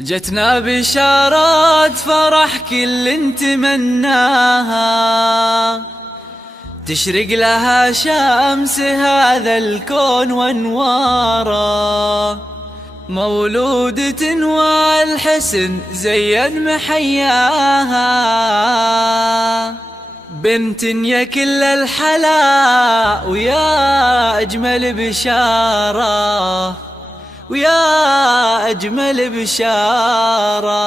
جتنا بشارات فرح كل نتمناها، تشرق لها شمس هذا الكون وانواره، مولودة والحسن زين محياها، بنت يا كل الحلا ويا أجمل بشارة، ويا أجمل بشارة.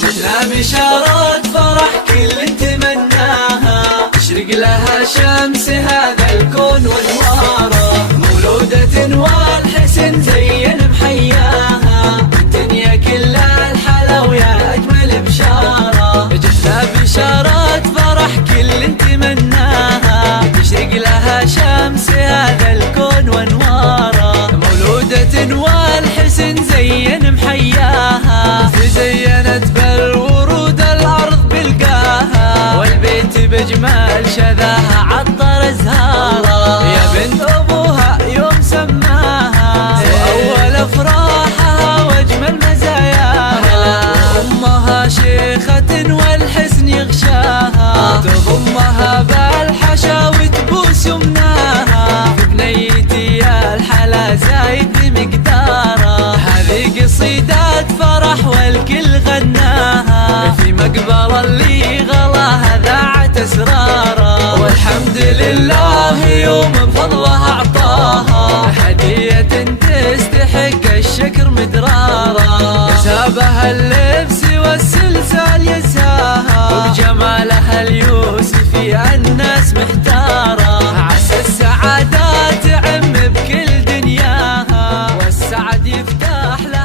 جتنا بشارات فرح كل نتمناها، تشرق لها شمس هذا الكون وانواره، مولودة والحسن زين محياها، الدنيا كلها الحلا ويا أجمل بشارة. جتنا بشارات فرح كل نتمناها، تشرق لها شمس هذا الكون وانواره، مولودة والحسن زين محياها، تزينت بالورود الأرض بلقاها، والبيت بجمال شذاها عطر أزهاره، يا بنت أبوها يوم سماها، وأول أفراحها وأجمل مزاياها، أمها شيخة والحسن يغشاها، تضمها بالحشا وتبوس يمناها، في بنيتي يا الحلا زايد بمقداره، هذه قصيدات فرح والكل غناها، في مقبرة اللي غلاها ذاعت أسراره، والحمد لله يوم بفضلها أعطاها، هدية تستحق الشكر مدراره، يسابها اللبس والسلسال يزهاها، وبجمالها اليوسفي الناس محتاره، عسى السعادة تعم بكل دنياها، والسعد يفتح لها